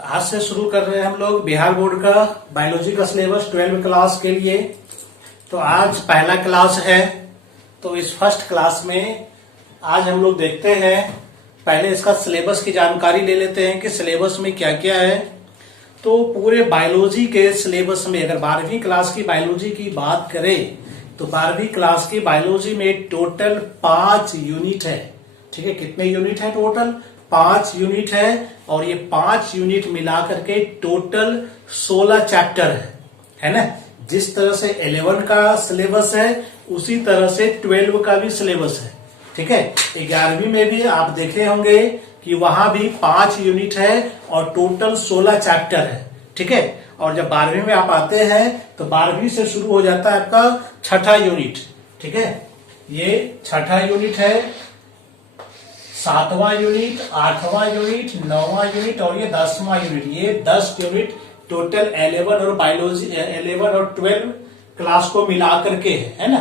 आज से शुरू कर रहे हैं हम लोग बिहार बोर्ड का बायोलॉजी का सिलेबस 12वीं क्लास के लिए। तो आज पहला क्लास है। तो इस फर्स्ट क्लास में आज हम लोग देखते हैं, पहले इसका सिलेबस की जानकारी ले लेते हैं कि सिलेबस में क्या क्या है। तो पूरे बायोलॉजी के सिलेबस में अगर 12वीं क्लास की बायोलॉजी की बात करें तो 12वीं क्लास की बायोलॉजी में टोटल 5 यूनिट है। ठीक है, कितने यूनिट है? टोटल 5 यूनिट है और ये 5 यूनिट मिलाकर के टोटल 16 चैप्टर है ना। जिस तरह से 11 का सिलेबस है उसी तरह से 12 का भी सिलेबस है। ठीक है, 11वीं में भी आप देखे होंगे कि वहां भी 5 यूनिट है और टोटल 16 चैप्टर है। ठीक है, और जब 12वीं में आप आते हैं तो 12वीं से शुरू हो जाता है आपका छठा यूनिट। ठीक है, ये छठा यूनिट है, 7वां यूनिट, 8वां यूनिट, 9वां यूनिट और ये 10वां यूनिट। ये 10 यूनिट टोटल 11 और बायोलॉजी 11 और 12 क्लास को मिला करके है ना।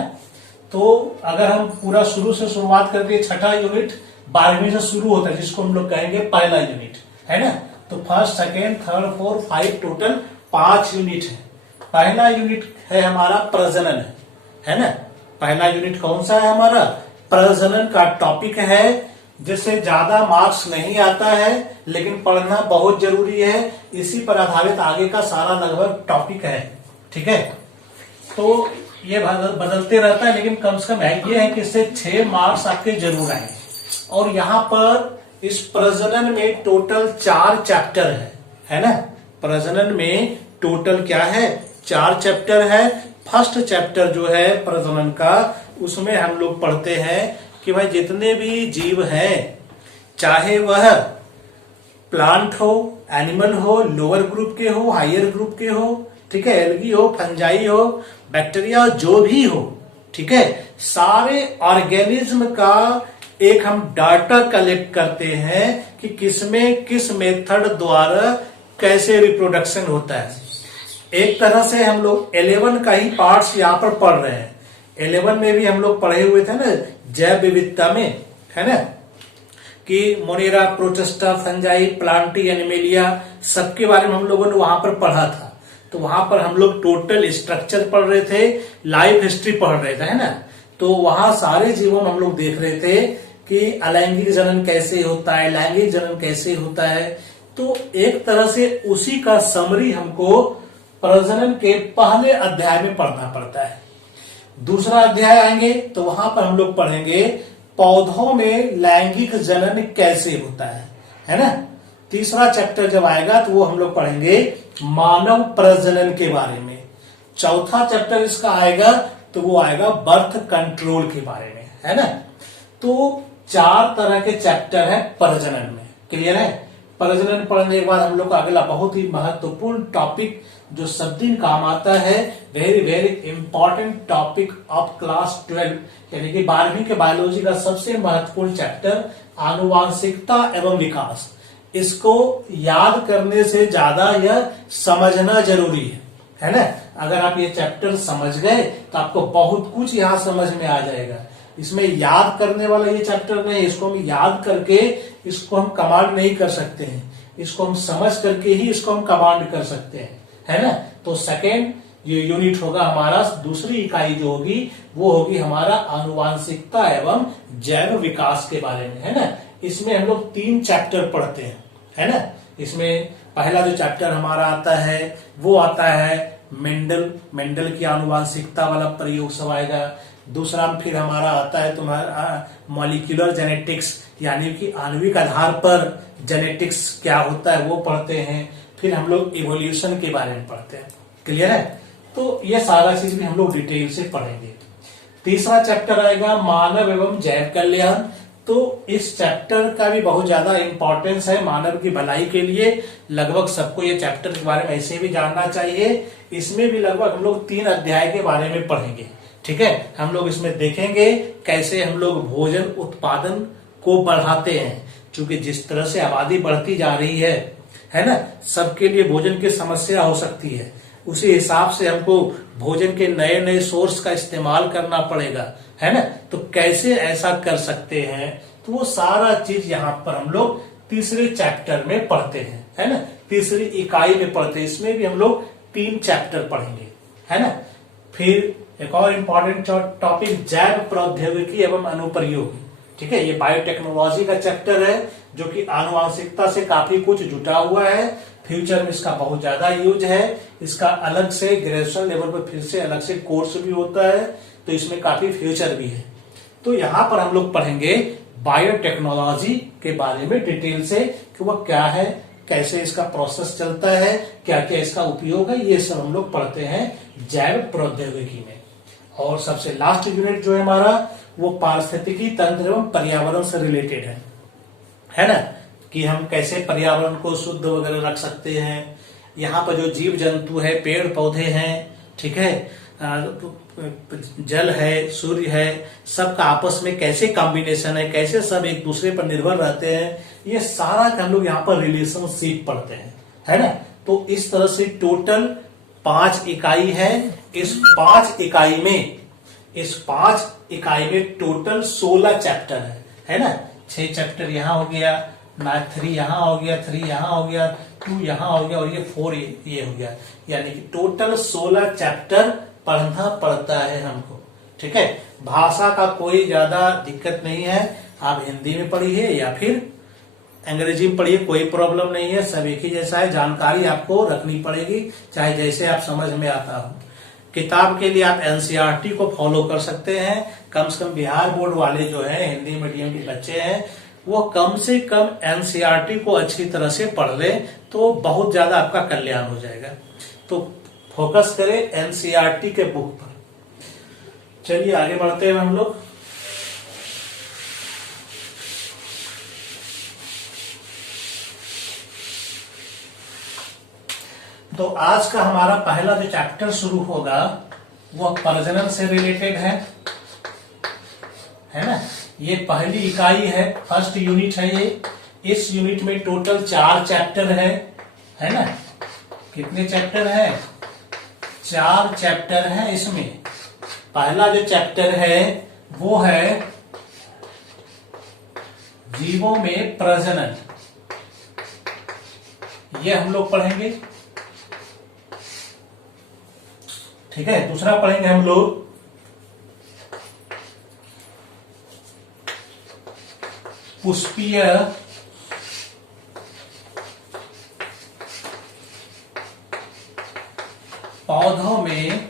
तो अगर हम पूरा शुरू से शुरुआत करके छठा यूनिट 12वीं से शुरू होता है जिसको हम लोग कहेंगे पहला यूनिट है ना। तो first, second, third, fourth, 5 total 5 unit है। पहला यूनिट है हमारा प्रजनन है ना। पहला यूनिट कौन सा है हमारा? प्रजनन का टॉपिक है, जिससे ज्यादा मार्क्स नहीं आता है लेकिन पढ़ना बहुत जरूरी है। इसी पर आधारित आगे का सारा लगभग टॉपिक है। ठीक है, तो ये बदलते रहता है लेकिन कम से कम ये है कि इससे 6 मार्क्स आपके जरूर आए। और यहाँ पर इस प्रजनन में टोटल 4 चैप्टर है ना। प्रजनन में टोटल क्या है? 4 चैप्टर है। फर्स्ट चैप्टर जो है प्रजनन का, उसमें हम लोग पढ़ते हैं कि भाई जितने भी जीव हैं, चाहे वह प्लांट हो, एनिमल हो, लोअर ग्रुप के हो, हायर ग्रुप के हो, ठीक है, एल्गी हो, फंजाई हो, बैक्टीरिया, जो भी हो, ठीक है, सारे ऑर्गेनिज्म का एक हम डाटा कलेक्ट करते हैं कि किसमें किस मेथड द्वारा कैसे रिप्रोडक्शन होता है। एक तरह से हम लोग 11 का ही पार्ट्स यहाँ पर पढ़ रहे हैं। 11 में भी हम लोग पढ़े हुए थे ना जैव विविधता में, है ना, कि Monera, protista, fungi, Plantae, animalia, सबके बारे में हम लोगों ने वहां पर पढ़ा था। तो वहां पर हम लोग टोटल स्ट्रक्चर पढ़ रहे थे, लाइफ हिस्ट्री पढ़ रहे थे, है ना। तो वहां सारे जीवों में हम लोग देख रहे थे कि अलैंगिक जनन कैसे होता है, लैंगिक जनन कैसे होता है। तो एक तरह से उसी का समरी हमको प्रजनन के पहले अध्याय में पढ़ना पड़ता है। दूसरा अध्याय आएंगे तो वहां पर हम लोग पढ़ेंगे पौधों में लैंगिक जनन कैसे होता है ना। तीसरा चैप्टर जब आएगा तो वो हम लोग पढ़ेंगे मानव प्रजनन के बारे में। चौथा चैप्टर इसका आएगा तो वो आएगा बर्थ कंट्रोल के बारे में, है ना। तो 4 तरह के चैप्टर है प्रजनन में। क्लियर है? प्रजनन पढ़ने के बाद हम लोग का अगला बहुत ही महत्वपूर्ण टॉपिक जो सब दिन काम आता है, very very important topic of class 12, यानी कि 12वीं के बायोलॉजी का सबसे महत्वपूर्ण चैप्टर आनुवांशिकता एवं विकास। इसको याद करने से ज्यादा यह समझना जरूरी है ना। अगर आप ये चैप्टर समझ गए तो आपको बहुत कुछ यहाँ समझ में आ जाएगा। इसमें याद करने वाला ये चैप्टर नहीं, इसको हम याद करके इसको हम कमांड नहीं कर सकते हैं, इसको हम समझ करके ही इसको हम कमांड कर सकते हैं, है ना। तो सेकेंड ये यूनिट होगा हमारा, दूसरी इकाई जो होगी वो होगी हमारा आनुवांशिकता एवं जैव विकास के बारे में, है ना। इसमें हम लोग 3 चैप्टर पढ़ते हैं, है ना। इसमें पहला जो चैप्टर हमारा आता है वो आता है मेंडल की आनुवांशिकता वाला प्रयोग सब आएगा। दूसरा फिर हमारा आता है तुम्हारा मॉलिक्यूलर जेनेटिक्स, यानी कि आणविक आधार पर जेनेटिक्स क्या होता है वो पढ़ते हैं। फिर हम लोग इवोल्यूशन के बारे में पढ़ते हैं। क्लियर है? तो ये सारा चीज भी हम लोग डिटेल से पढ़ेंगे। तीसरा चैप्टर आएगा मानव एवं जैव कल्याण। तो इस चैप्टर का भी बहुत ज्यादा इंपॉर्टेंस है मानव की भलाई के लिए। लगभग सबको ये चैप्टर के बारे में ऐसे भी जानना चाहिए। इसमें भी लगभग हम लोग 3 अध्याय के बारे में पढ़ेंगे। ठीक है, हम लोग इसमें देखेंगे कैसे हम लोग भोजन उत्पादन को बढ़ाते हैं, क्योंकि जिस तरह से आबादी बढ़ती जा रही है ना, सबके लिए भोजन की समस्या हो सकती है। उसी हिसाब से हमको भोजन के नए नए सोर्स का इस्तेमाल करना पड़ेगा, है ना। तो कैसे ऐसा कर सकते हैं, तो वो सारा चीज यहाँ पर हम लोग तीसरे चैप्टर में पढ़ते हैं, है ना। तीसरी इकाई में पढ़ते हैं। इसमें भी हम लोग 3 चैप्टर पढ़ेंगे, है ना। फिर एक और इम्पोर्टेंट टॉपिक जैव प्रौद्योगिकी एवं अनुप्रयोग, ठीक है। ये बायोटेक्नोलॉजी का चैप्टर है जो कि आनुवांशिकता से काफी कुछ जुटा हुआ है। फ्यूचर में इसका बहुत ज्यादा यूज है। इसका अलग से ग्रेजुएशन लेवल पर फिर से अलग से कोर्स भी होता है, तो इसमें काफी फ्यूचर भी है। तो यहाँ पर हम लोग पढ़ेंगे बायोटेक्नोलॉजी के बारे में डिटेल से कि वह क्या है, कैसे इसका प्रोसेस चलता है, क्या क्या इसका उपयोग है, ये सब हम लोग पढ़ते हैं जैव प्रौद्योगिकी में। और सबसे लास्ट यूनिट जो है हमारा वो पारिस्थितिकी तंत्र एवं पर्यावरण से रिलेटेड है ना, कि हम कैसे पर्यावरण को शुद्ध वगैरह रख सकते हैं। यहाँ पर जो जीव जंतु है, पेड़ पौधे हैं, ठीक है, जल है, सूर्य है, सबका आपस में कैसे कॉम्बिनेशन है, कैसे सब एक दूसरे पर निर्भर रहते हैं, ये सारा हम लोग यहाँ पर रिलेशनशिप पढ़ते हैं, है ना। तो इस तरह से टोटल 5 इकाई है। इस 5 इकाई में टोटल 16 चैप्टर है ना। 6 चैप्टर यहाँ हो गया, 3 यहाँ हो गया, 3 यहाँ हो गया, 2 यहाँ हो गया और ये 4 ये हो गया, यानी कि टोटल 16 चैप्टर पढ़ना पड़ता है हमको, ठीक है। भाषा का कोई ज्यादा दिक्कत नहीं है, आप हिंदी में पढ़िए या फिर अंग्रेजी में पढ़िए, कोई प्रॉब्लम नहीं है, सब एक ही जैसा है। जानकारी आपको रखनी पड़ेगी, चाहे जैसे आप समझ में आता हो। किताब के लिए आप एनसीईआरटी को फॉलो कर सकते हैं। कम से कम बिहार बोर्ड वाले जो है, हिंदी मीडियम के बच्चे हैं, वो कम से कम एनसीईआरटी को अच्छी तरह से पढ़ ले, तो बहुत ज्यादा आपका कल्याण हो जाएगा। तो फोकस करें एनसीईआरटी के बुक पर। चलिए आगे बढ़ते हैं हम लोग। तो आज का हमारा पहला जो चैप्टर शुरू होगा वो प्रजनन से रिलेटेड है ना। ये पहली इकाई है, फर्स्ट यूनिट है ये। इस यूनिट में टोटल 4 चैप्टर है ना। कितने चैप्टर है? 4 चैप्टर है इसमें। पहला जो चैप्टर है वो है जीवों में प्रजनन, ये हम लोग पढ़ेंगे, ठीक है। दूसरा पढ़ेंगे हम लोग पुष्पीय पौधों में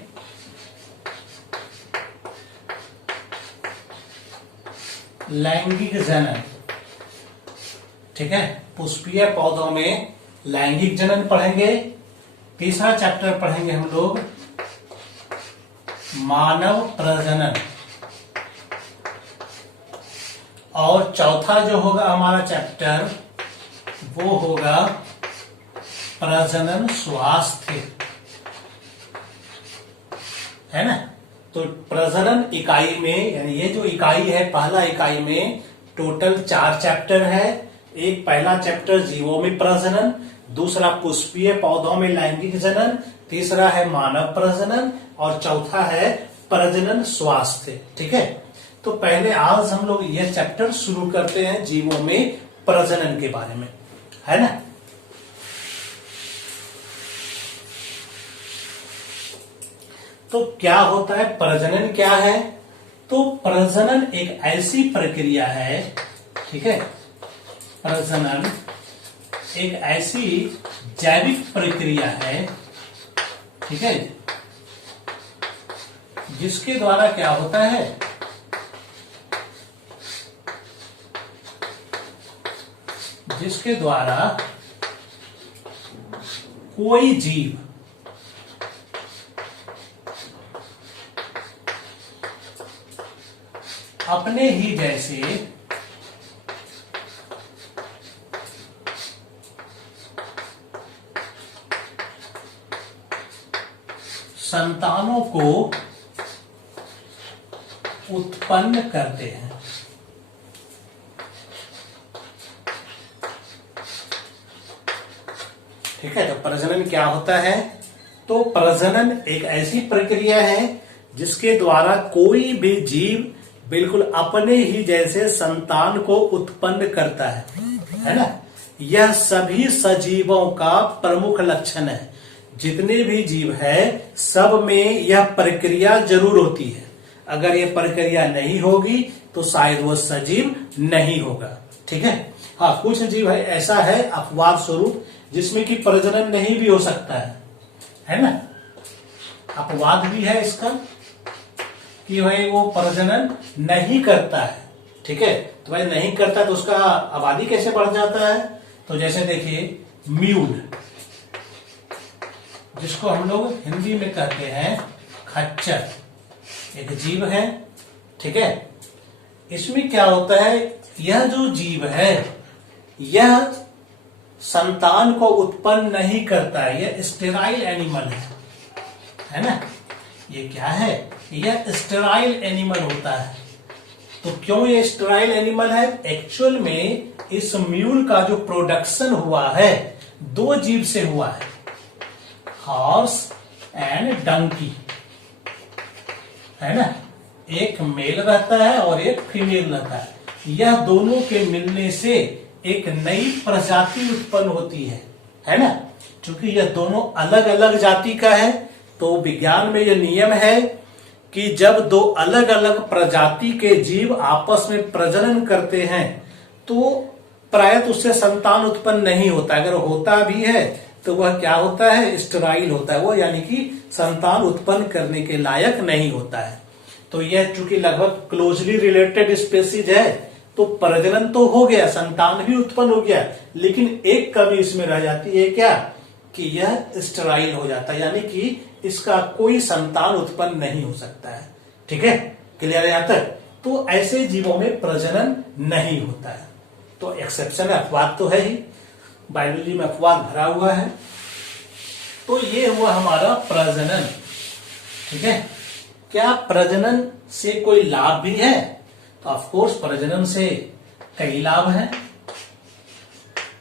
लैंगिक जनन, ठीक है। पुष्पीय पौधों में लैंगिक जनन पढ़ेंगे। तीसरा चैप्टर पढ़ेंगे हम लोग मानव प्रजनन। और चौथा जो होगा हमारा चैप्टर वो होगा प्रजनन स्वास्थ्य, है ना। तो प्रजनन इकाई में, यानी ये जो इकाई है, पहला इकाई में टोटल 4 चैप्टर है। एक पहला चैप्टर जीवों में प्रजनन, दूसरा पुष्पीय पौधों में लैंगिक जनन, तीसरा है मानव प्रजनन और चौथा है प्रजनन स्वास्थ्य, ठीक है। तो पहले आज हम लोग यह चैप्टर शुरू करते हैं जीवों में प्रजनन के बारे में, है ना। तो क्या होता है प्रजनन, क्या है? तो प्रजनन एक ऐसी प्रक्रिया है, ठीक है। प्रजनन एक ऐसी जैविक प्रक्रिया है, ठीक है, जिसके द्वारा क्या होता है, जिसके द्वारा कोई जीव अपने ही जैसे संतानों को उत्पन्न करते हैं, ठीक है। तो प्रजनन क्या होता है? तो प्रजनन एक ऐसी प्रक्रिया है जिसके द्वारा कोई भी जीव बिल्कुल अपने ही जैसे संतान को उत्पन्न करता है ना। यह सभी सजीवों का प्रमुख लक्षण है। जितने भी जीव है सब में यह प्रक्रिया जरूर होती है। अगर यह प्रक्रिया नहीं होगी तो शायद वह सजीव नहीं होगा। ठीक है। हाँ, कुछ जीव है ऐसा है अपवाद स्वरूप जिसमें कि प्रजनन नहीं भी हो सकता है ना। अपवाद भी है इसका कि भाई वो प्रजनन नहीं करता है। ठीक है, तो भाई नहीं करता तो उसका आबादी कैसे बढ़ जाता है। तो जैसे देखिए म्यूल, जिसको हम लोग हिंदी में कहते हैं खच्चर, एक जीव है। ठीक है, इसमें क्या होता है, यह जो जीव है यह संतान को उत्पन्न नहीं करता है। यह स्टेराइल एनिमल है ना। ये क्या है, यह स्टेराइल एनिमल होता है। तो क्यों ये स्टेराइल एनिमल है, एक्चुअल में इस म्यूल का जो प्रोडक्शन हुआ है दो जीव से हुआ है, हॉर्स एंड डंकी, है ना। एक मेल रहता है और एक फीमेल रहता है। यह दोनों के मिलने से एक नई प्रजाति उत्पन्न होती है ना। क्योंकि यह दोनों अलग अलग जाति का है तो विज्ञान में यह नियम है कि जब दो अलग अलग प्रजाति के जीव आपस में प्रजनन करते हैं तो प्रायः उससे संतान उत्पन्न नहीं होता। अगर होता भी है तो वह क्या होता है, स्टेराइल होता है वो, यानी कि संतान उत्पन्न करने के लायक नहीं होता है। तो यह चूंकि लगभग क्लोजली रिलेटेड स्पेसीज है तो प्रजनन तो हो गया, संतान भी उत्पन्न हो गया, लेकिन एक कमी इसमें रह जाती है क्या, कि यह स्टेराइल हो जाता है, यानी कि इसका कोई संतान उत्पन्न नहीं हो सकता है। ठीक है, क्लियर है यहां तक। तो ऐसे जीवों में प्रजनन नहीं होता है। तो एक्सेप्शन है, अपवाद तो है ही, बायोलॉजी में अपवाद भरा हुआ है। तो ये हुआ हमारा प्रजनन। ठीक है, क्या प्रजनन से कोई लाभ भी है, तो ऑफ कोर्स प्रजनन से कई लाभ हैं,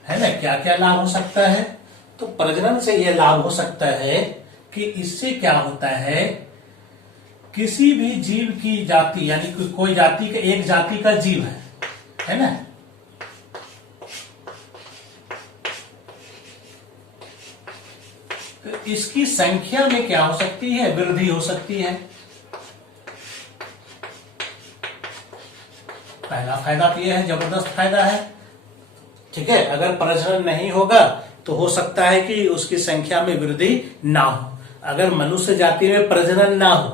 है ना। क्या क्या लाभ हो सकता है, तो प्रजनन से यह लाभ हो सकता है कि इससे क्या होता है, किसी भी जीव की जाति, यानी कोई जाति का, एक जाति का जीव है ना, तो इसकी संख्या में क्या हो सकती है, वृद्धि हो सकती है। पहला फायदा तो यह है, जबरदस्त फायदा है। ठीक है, अगर प्रजनन नहीं होगा तो हो सकता है कि उसकी संख्या में वृद्धि ना हो। अगर मनुष्य जाति में प्रजनन ना हो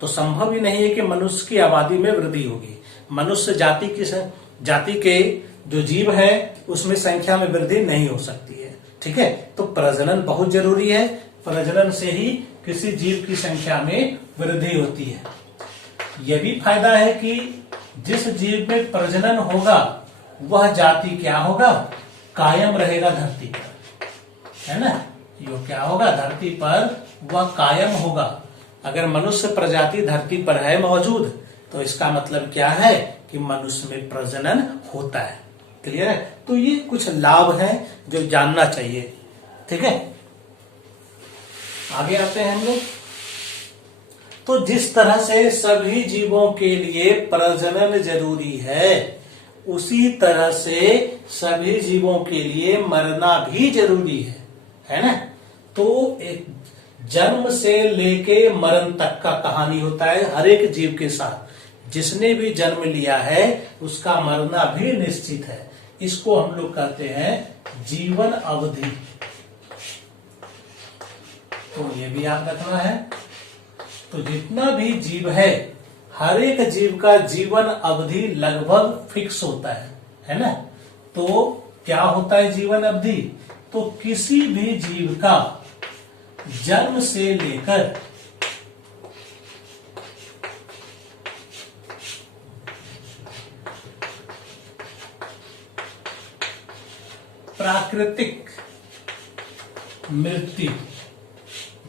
तो संभव ही नहीं है कि मनुष्य की आबादी में वृद्धि होगी। मनुष्य जाति के जो जीव है उसमें संख्या में वृद्धि नहीं हो सकती है। ठीक है, तो प्रजनन बहुत जरूरी है। प्रजनन से ही किसी जीव की संख्या में वृद्धि होती है। यह भी फायदा है कि जिस जीव में प्रजनन होगा वह जाति क्या होगा, कायम रहेगा धरती पर, है ना। यो क्या होगा, धरती पर वह कायम होगा। अगर मनुष्य प्रजाति धरती पर है मौजूद तो इसका मतलब क्या है कि मनुष्य में प्रजनन होता है। क्लियर है। तो ये कुछ लाभ हैं जो जानना चाहिए। ठीक है, आगे आते हैं हम लोग। तो जिस तरह से सभी जीवों के लिए प्रजनन जरूरी है उसी तरह से सभी जीवों के लिए मरना भी जरूरी है ना। तो एक जन्म से लेके मरण तक का कहानी होता है हर एक जीव के साथ। जिसने भी जन्म लिया है उसका मरना भी निश्चित है। इसको हम लोग कहते हैं जीवन अवधि। तो ये भी याद रखना है। तो जितना भी जीव है हर एक जीव का जीवन अवधि लगभग फिक्स होता है ना। तो क्या होता है जीवन अवधि, तो किसी भी जीव का जन्म से लेकर प्राकृतिक मृत्यु,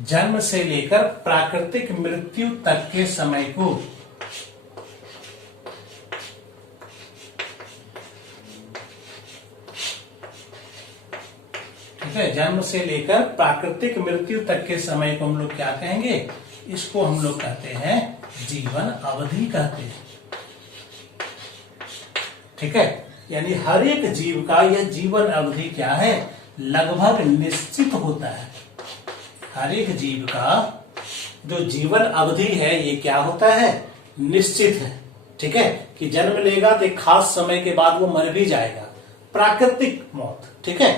जन्म से लेकर प्राकृतिक मृत्यु तक के समय को जन्म से लेकर प्राकृतिक मृत्यु तक के समय को हम लोग क्या कहेंगे, इसको हम लोग कहते हैं जीवन अवधि कहते हैं। ठीक है, यानी हर एक जीव का यह जीवन अवधि क्या है, लगभग निश्चित होता है। हर एक जीव का जो जीवन अवधि है ये क्या होता है, निश्चित है। ठीक है, कि जन्म लेगा तो एक खास समय के बाद वो मर भी जाएगा, प्राकृतिक मौत। ठीक है,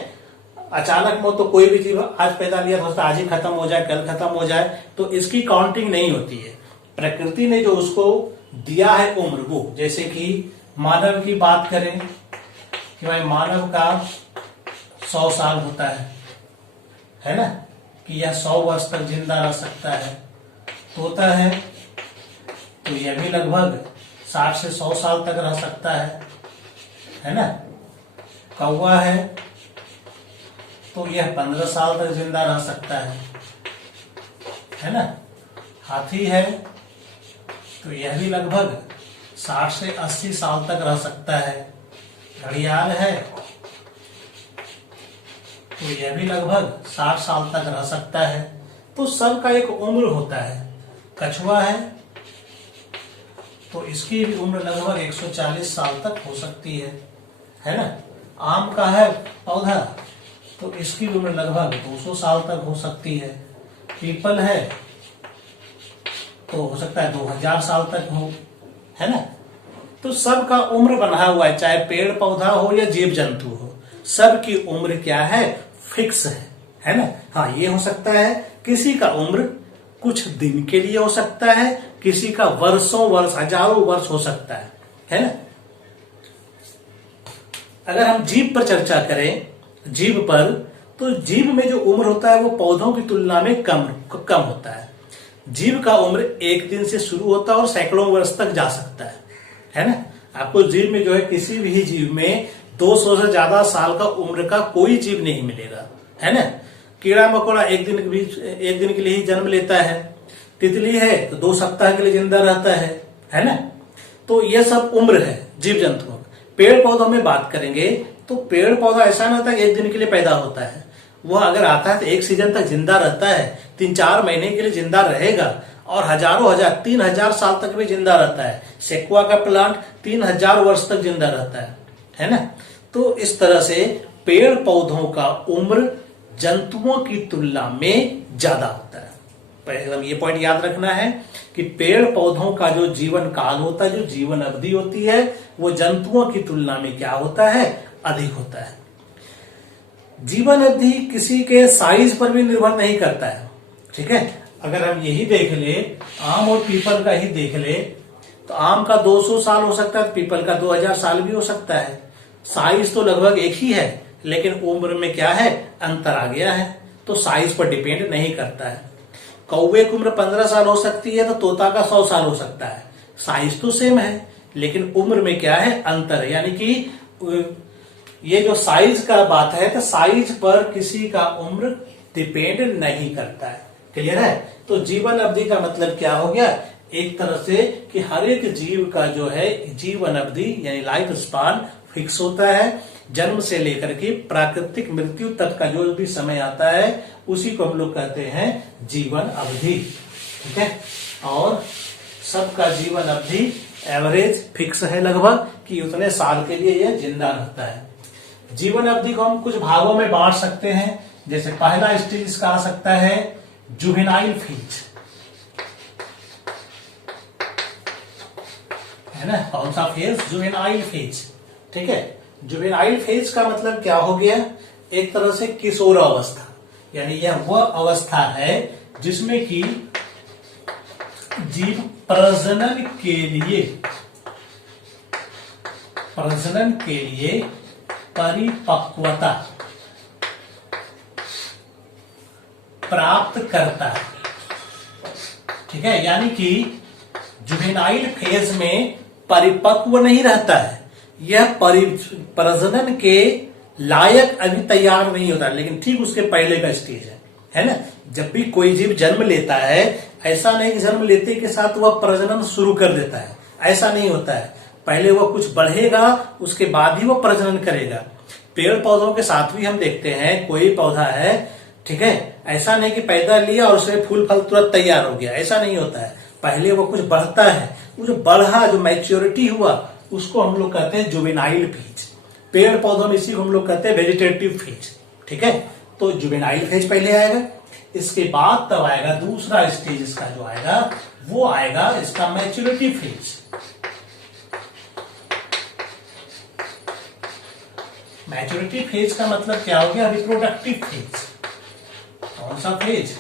अचानक मौत तो कोई भी जीव आज पैदा लिया तो आज ही खत्म हो जाए, कल खत्म हो जाए, तो इसकी काउंटिंग नहीं होती है। प्रकृति ने जो उसको दिया है उम्र, वो जैसे कि मानव की बात करें कि भाई मानव का 100 साल होता है ना, कि यह 100 वर्ष तक जिंदा रह सकता है। तोता है तो यह भी लगभग 60 से 100 साल तक रह सकता है ना। कौवा है तो यह 15 साल तक जिंदा रह सकता है ना। हाथी है तो यह भी लगभग 60 से 80 साल तक रह सकता है। घड़ियाल है तो यह भी लगभग 60 साल तक रह सकता है। तो सबका एक उम्र होता है। कछुआ है तो इसकी भी उम्र लगभग 140 साल तक हो सकती है ना। आम का है पौधा तो इसकी उम्र लगभग 200 साल तक हो सकती है। पीपल है तो हो सकता है 2000 साल तक हो, है ना। तो सबका उम्र बना हुआ है, चाहे पेड़ पौधा हो या जीव जंतु हो, सबकी उम्र क्या है, फिक्स है ना। हाँ, ये हो सकता है किसी का उम्र कुछ दिन के लिए हो सकता है, किसी का वर्षों वर्ष, हजारों वर्ष हो सकता है ना। अगर हम जीव पर चर्चा करें, जीव पर, तो जीव में जो उम्र होता है वो पौधों की तुलना में कम होता है। जीव का उम्र एक दिन से शुरू होता है और सैकड़ों वर्ष तक जा सकता है ना। आपको जीव में जो है, किसी भी जीव में 200 से ज्यादा साल का उम्र का कोई जीव नहीं मिलेगा, है ना। कीड़ा मकोड़ा एक दिन के लिए ही जन्म लेता है। तितली है तो 2 सप्ताह के लिए जिंदा रहता है ना। तो यह सब उम्र है जीव जंतुओं। पेड़ पौधों में बात करेंगे तो पेड़ पौधा ऐसा नहीं होता एक दिन के लिए पैदा होता है। वह अगर आता है तो एक सीजन तक जिंदा रहता है, 3-4 महीने के लिए जिंदा रहेगा और हजारों हजार 3000 साल तक भी जिंदा रहता है। सेक्वा का प्लांट 3000 वर्ष तक जिंदा रहता है ना। तो इस तरह से पेड़ पौधों का उम्र जंतुओं की तुलना में ज्यादा होता है। एकदम ये पॉइंट याद रखना है कि पेड़ पौधों का जो जीवन काल होता है, जो जीवन अवधि होती है, वो जंतुओं की तुलना में क्या होता है, अधिक होता है। जीवन अवधि किसी के साइज पर भी निर्भर नहीं करता है। ठीक है, अगर हम यही देख ले, आम और पीपल का ही देख ले, तो आम का 200 साल हो सकता है, पीपल का 2000 साल भी हो सकता है। साइज तो लगभग एक ही है, लेकिन उम्र में क्या है, अंतर आ गया है। तो साइज पर डिपेंड नहीं करता है। कौवे की उम्र 15 साल हो सकती है तो तोता का 100 साल हो सकता है। साइज तो सेम है, लेकिन उम्र में क्या है, अंतर है। यानी कि ये जो साइज का बात है, तो साइज पर किसी का उम्र डिपेंड नहीं करता है। क्लियर है। तो जीवन अवधि का मतलब क्या हो गया, एक तरह से कि हर एक जीव का जो है जीवन अवधि यानी लाइफ स्पान फिक्स होता है। जन्म से लेकर के प्राकृतिक मृत्यु तक का जो भी समय आता है उसी को हम लोग कहते हैं जीवन अवधि। ठीक है, और सबका जीवन अवधि एवरेज फिक्स है लगभग, कि उतने साल के लिए यह जिंदा रहता है। जीवन अवधि को हम कुछ भागों में बांट सकते हैं। जैसे पहला स्टेज इसका आ सकता है जुवेनाइल फेज, है ना। कौन सा फेज, जुवेनाइल फेज। ठीक है, जुवेनाइल फेज का मतलब क्या हो गया, एक तरह से किशोर अवस्था, यानी यह वह अवस्था है जिसमें कि जीव प्रजनन के लिए परिपक्वता प्राप्त करता है। ठीक है, यानी कि जुवेनाइल फेज में परिपक्व नहीं रहता है, यह प्रजनन के लायक अभी तैयार नहीं होता, लेकिन ठीक उसके पहले का स्टेज है ना। जब भी कोई जीव जन्म लेता है, ऐसा नहीं कि जन्म लेते के साथ वह प्रजनन शुरू कर देता है, ऐसा नहीं होता है। पहले वह कुछ बढ़ेगा, उसके बाद ही वह प्रजनन करेगा। पेड़ पौधों के साथ भी हम देखते हैं, कोई पौधा है, ठीक है, ऐसा नहीं कि पैदा लिया और उसमें फूल फल तुरंत तैयार हो गया, ऐसा नहीं होता है। पहले वो कुछ बढ़ता है, वो जो बढ़ा, जो मैच्योरिटी हुआ, उसको हम लोग कहते हैं जुवेनाइल फेज। पेड़ पौधों में इसी को हम लोग कहते हैं वेजिटेटिव फेज। ठीक है, तो जुवेनाइल फेज पहले आएगा, इसके बाद तब आएगा दूसरा स्टेज इसका जो आएगा वो आएगा इसका मैच्योरिटी फेज। मैच्योरिटी फेज का मतलब क्या हो गया, रिप्रोडक्टिव फेज। कौन सा फेज,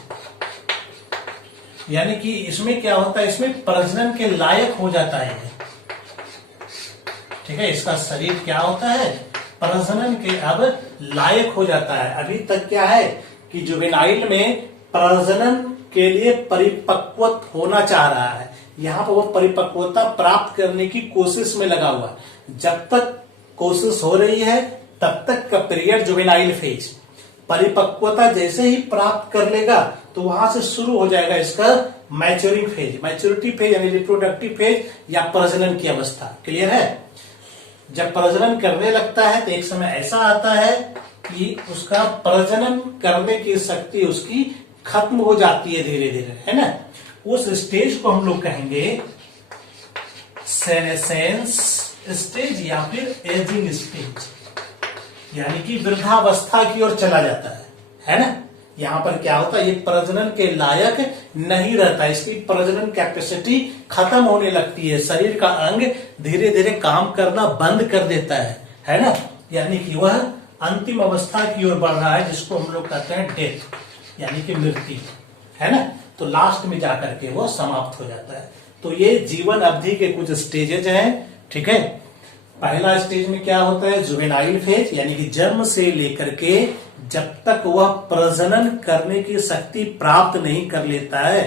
यानी कि इसमें क्या होता है, इसमें प्रजनन के लायक हो जाता है। ठीक है, इसका शरीर क्या होता है, प्रजनन के अब लायक हो जाता है। अभी तक क्या है कि जुवेनाइल में प्रजनन के लिए परिपक्व होना चाह रहा है, यहां पर वो परिपक्वता प्राप्त करने की कोशिश में लगा हुआ है। जब तक कोशिश हो रही है तब तक का पीरियड जुवेनाइल फेज, परिपक्वता जैसे ही प्राप्त कर लेगा तो वहां से शुरू हो जाएगा इसका मैच्योरिंग फेज। मैच्योरिटी फेज यानी रिप्रोडक्टिव फेज या प्रजनन की अवस्था। क्लियर है, जब प्रजनन करने लगता है तो एक समय ऐसा आता है कि उसका प्रजनन करने की शक्ति उसकी खत्म हो जाती है धीरे धीरे, है ना। उस स्टेज को हम लोग कहेंगे सेनेसेंस स्टेज या फिर एजिंग स्टेज, यानी कि वृद्धावस्था की ओर चला जाता है ना। यहां पर क्या होता है, ये प्रजनन के लायक नहीं रहता, इसकी प्रजनन कैपेसिटी खत्म होने लगती है, शरीर का अंग धीरे धीरे काम करना बंद कर देता है ना। यानी कि वह अंतिम अवस्था की ओर बढ़ रहा है, जिसको हम लोग कहते हैं डेथ, यानी कि मृत्यु, है ना। तो लास्ट में जाकर के वो समाप्त हो जाता है। तो ये जीवन अवधि के कुछ स्टेजेज हैं। ठीक है, पहला स्टेज में क्या होता है, जुवेनाइल फेज, यानी कि जन्म से लेकर के जब तक वह प्रजनन करने की शक्ति प्राप्त नहीं कर लेता है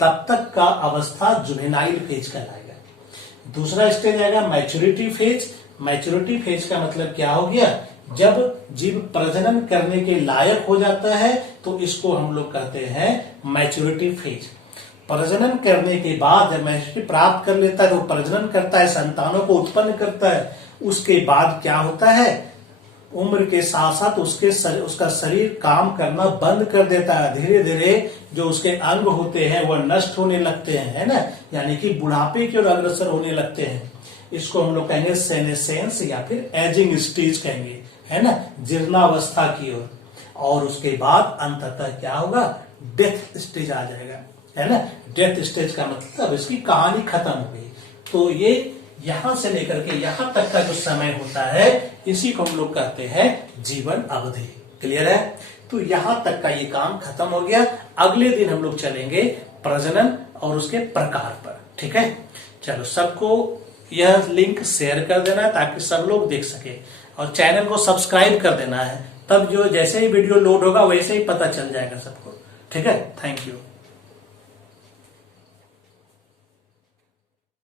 तब तक का अवस्था जुवेनाइल फेज कहलाएगा। दूसरा स्टेज आएगा मैच्योरिटी फेज। मैच्योरिटी फेज का मतलब क्या हो गया, जब जीव प्रजनन करने के लायक हो जाता है तो इसको हम लोग कहते हैं मैच्योरिटी फेज। प्रजनन करने के बाद जब मैच्योरिटी प्राप्त कर लेता है तो प्रजनन करता है, संतानों को उत्पन्न करता है। उसके बाद क्या होता है, उम्र के साथ साथ उसका शरीर काम करना बंद कर देता है, धीरे धीरे जो उसके अंग होते हैं वह नष्ट होने लगते हैं, है ना, यानी कि बुढ़ापे की ओर अग्रसर होने लगते हैं। इसको हम लोग कहेंगे सेनेसेंस या फिर एजिंग स्टेज कहेंगे, है ना, जीर्णावस्था की ओर। और उसके बाद अंततः क्या होगा, डेथ स्टेज आ जाएगा, है ना। डेथ स्टेज का मतलब इसकी कहानी खत्म हो गई। तो ये यहां से लेकर के यहां तक का जो समय होता है इसी को हम लोग कहते हैं जीवन अवधि। क्लियर है, तो यहां तक का ये काम खत्म हो गया। अगले दिन हम लोग चलेंगे प्रजनन और उसके प्रकार पर। ठीक है, चलो सबको यह लिंक शेयर कर देना है ताकि सब लोग देख सके, और चैनल को सब्सक्राइब कर देना है, तब जो जैसे ही वीडियो लोड होगा वैसे ही पता चल जाएगा सबको। ठीक है, थैंक यू।